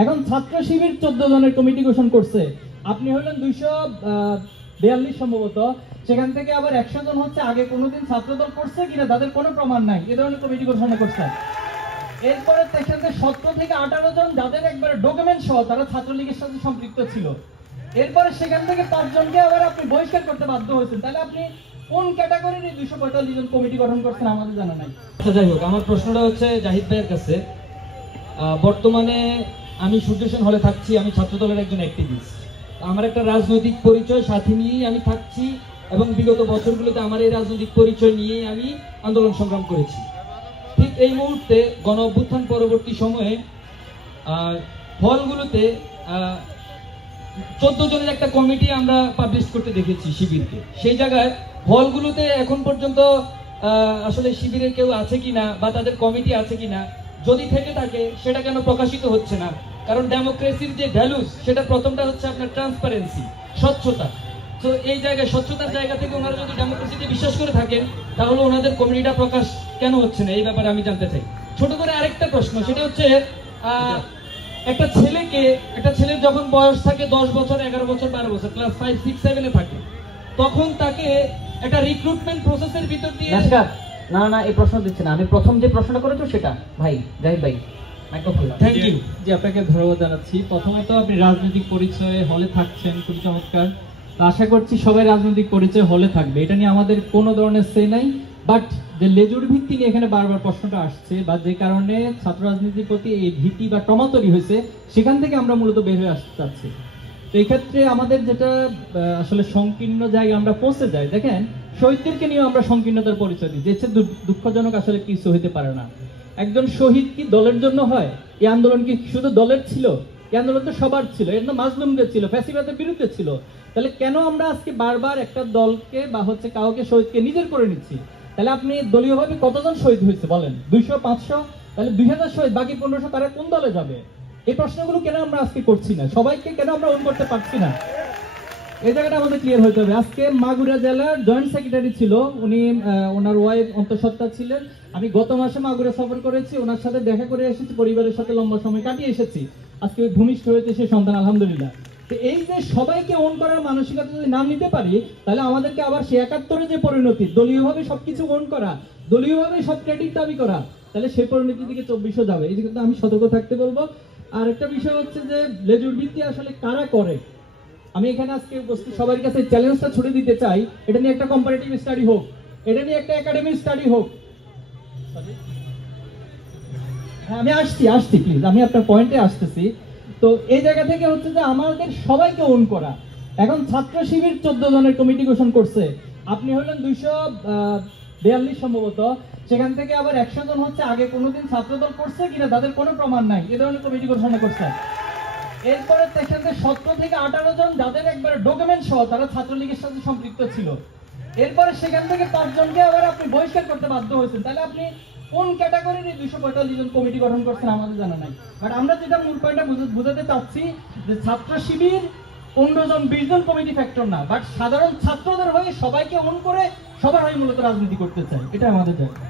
এখন ছাত্র শিবির 14 জনের কমিটি গঠন করছে, আপনি হলেন 242 সম্ভবত, সেখান থেকে আবার 100 জন হচ্ছে আগে কোনোদিন ছাত্রদল করছে কিনা তাদের কোনো প্রমাণ নাই, এ ধরনের কমিটি ঘোষণা করছে। এরপরে সেখান থেকে 17 থেকে 18 জন যাদের একবার ডকুমেন্ট সহ তারা ছাত্রলীগের সাথে সম্পৃক্ত ছিল। এরপরে সেখান থেকে 5 জনকে আবার আপনি বহিষ্কার করতে বাধ্য হয়েছেন। তাহলে আপনি কোন ক্যাটাগরির এই 245 জন কমিটি গঠন করছেন আমাদের জানা নাই। আচ্ছা, যাই হোক, আমার প্রশ্নটা হচ্ছে জাহিদ ভাইয়ের কাছে। বর্তমানে আমি সূর্যসেন হলে থাকছি, আমি ছাত্রদলের একজন অ্যাক্টিভিস্ট। আমার একটা রাজনৈতিক পরিচয় সাথে নিয়েই আমি থাকছি এবং বিগত বছরগুলোতে আমার এই রাজনৈতিক পরিচয় নিয়েই আমি আন্দোলন সংগ্রাম করেছি। ঠিক এই মুহূর্তে গণ অভ্যুত্থান পরবর্তী সময়ে হলগুলোতে 14 জনের একটা কমিটি আমরা পাবলিশ করতে দেখেছি শিবিরকে। সেই জায়গায় হলগুলোতে এখন পর্যন্ত আসলে শিবিরের কেউ আছে কিনা বা তাদের কমিটি আছে কিনা, যদি থেকে থাকে সেটা কেন প্রকাশিত হচ্ছে না? কারণ ডেমোক্রেসির যে ভ্যালুস, সেটা প্রথমটা হচ্ছে আপনার ট্রান্সপারেন্সি, স্বচ্ছতা। তো এই জায়গায় স্বচ্ছতার জায়গা থেকে ওনারা যদি ডেমোক্রেসিতে বিশ্বাস করে থাকেন, তাহলে ওনাদের কমিটিটা প্রকাশ কেন হচ্ছে না, এই ব্যাপারে আমি জানতে চাই। ছোট করে আরেকটা প্রশ্ন, সেটা হচ্ছে একটা ছেলের যখন বয়স থাকে 10 বছর, 11 বছর, 12 বছর, ক্লাস 5, 6, 7 এ থাকে, তখন তাকে একটা রিক্রুটমেন্ট প্রসেসের ভিতর দিয়ে না এই প্রশ্ন দিচ্ছে না, আমি প্রথম যে প্রশ্নটা করেছো সেটা। ভাই জাহিদ ভাই, থ্যাংক ইউ। জি, আপনাকে ধন্যবাদ জানাচ্ছি। প্রথমে তো আপনি রাজনৈতিক পরিচয়ে হলে থাকছেন, খুবই চমৎকার। আশা করছি সবাই রাজনৈতিক পরিচয় হলে থাকবে, এটা নিয়ে আমাদের কোনো ধরনের সে নাই। বাট যে লেজুর ভিত্তি নিয়ে এখানে বারবার প্রশ্নটা আসছে বা যে কারণে ছাত্র রাজনীতির প্রতি এই ভীতি বা ট্রমা তৈরি হয়েছে, সেখান থেকে আমরা মূলত বের হয়ে আসতে চাচ্ছি। তো এই ক্ষেত্রে আমাদের যেটা আসলে সংকীর্ণ জায়গায় আমরা পৌঁছে যাই, দেখেন শহীদদেরকে নিয়ে আমরা সংকীর্ণতার পরিচয় দিই, যে দুঃখজনক আসলে কিছু হইতে পারে না। একজন শহীদ কি দলের জন্য হয়? এই আন্দোলন কি শুধু দলের ছিল? এই আন্দোলন তো সবার ছিল, এর না মাজলুমদের ছিল, ফ্যাসিবাদের বিরুদ্ধে ছিল। তাহলে কেন আমরা আজকে বারবার একটা দলকে বা হচ্ছে কাউকে শহীদকে নিজের করে নিচ্ছি? তাহলে আপনি দলীয়ভাবে কতজন শহীদ হয়েছে বলেন? 200, 500? তাহলে 2000 শহীদ, বাকি 1500 তারা কোন দলে যাবে? এই প্রশ্নগুলো কেন আমরা আজকে করছি না? সবাইকে কেন আমরা অন করতে পারছি না? এই জায়গাটা আমাদের ক্লিয়ার হতে হবে। আজকে মাগুরা জেলার জয়েন্ট সেক্রেটারি ছিল, উনি ওনার ওয়াইফ অন্তঃসত্ত্বা ছিলেন। আমি গত মাসে মাগুরা সফর করেছি, ওনার সাথে দেখা করে এসেছি, পরিবারের সাথে লম্বা সময় কাটিয়ে এসেছি। আজকে ভূমিষ্ঠ হয়েছে সে সন্তান, আলহামদুলিল্লাহ। তো এই যে সবাইকে অন করার মানসিকতা যদি না নিতে পারি, তাহলে আমাদেরকে আবার সে 71-এর যে পরিণতি, দলীয়ভাবে সবকিছু অন করা, দলীয়ভাবে সব ক্রেডিট দাবি করা, তাহলে সেই পরিণতির দিকে 2400 যাবে। এই কিন্তু আমি সতর্ক থাকতে বলবো। আর একটা বিষয় হচ্ছে যে লেজুর ভিত্তি আসলে কারা করে, আমি এখানে আজকে উপস্থিত সবার কাছে চ্যালেঞ্জটা ছুড়ে দিতে চাই, এটা নিয়ে একটা কম্পারেটিভ স্টাডি হোক, এটা নিয়ে একটা একাডেমিক স্টাডি হোক। আমি আসছি প্লিজ, আমি আপনার পয়েন্টে আসতেছি। তো এই জায়গা থেকে হচ্ছে যে আমাদের সবাইকে ওন করা। এখন ছাত্র শিবির 14 জনের কমিটি গঠন করছে, আপনি হলেন 242 সম্ভবত, সেখান থেকে আবার 100 জন হচ্ছে আগে কোনোদিন ছাত্রদল করছে কিনা তাদের কোনো প্রমাণ নাই, এ ধরনের কমিটি ঘোষণা করছে। এরপরে সেখান থেকে 17 থেকে 18 জন যাদের একবার ডকুমেন্ট সহ তারা ছাত্রলীগের সাথে সম্পৃক্ত ছিল। এরপরে সেখান থেকে 5 জনকে আবার আপনি বহিষ্কার করতে বাধ্য হয়েছেন। তাহলে আপনি কোন ক্যাটাগরির এই 245 জন কমিটি গঠন করছেন আমাদের জানা নাই। বাট আমরা যেটা মূল পয়েন্টটা বুঝাতে চাচ্ছি যে ছাত্র শিবির 15 জন 20 জন কমিটি ফ্যাক্টর না, বাট সাধারণ ছাত্রদের হয়ে সবাইকে অন করে সবার হয়ে মূলত রাজনীতি করতে চাই, এটা আমাদের জায়গা।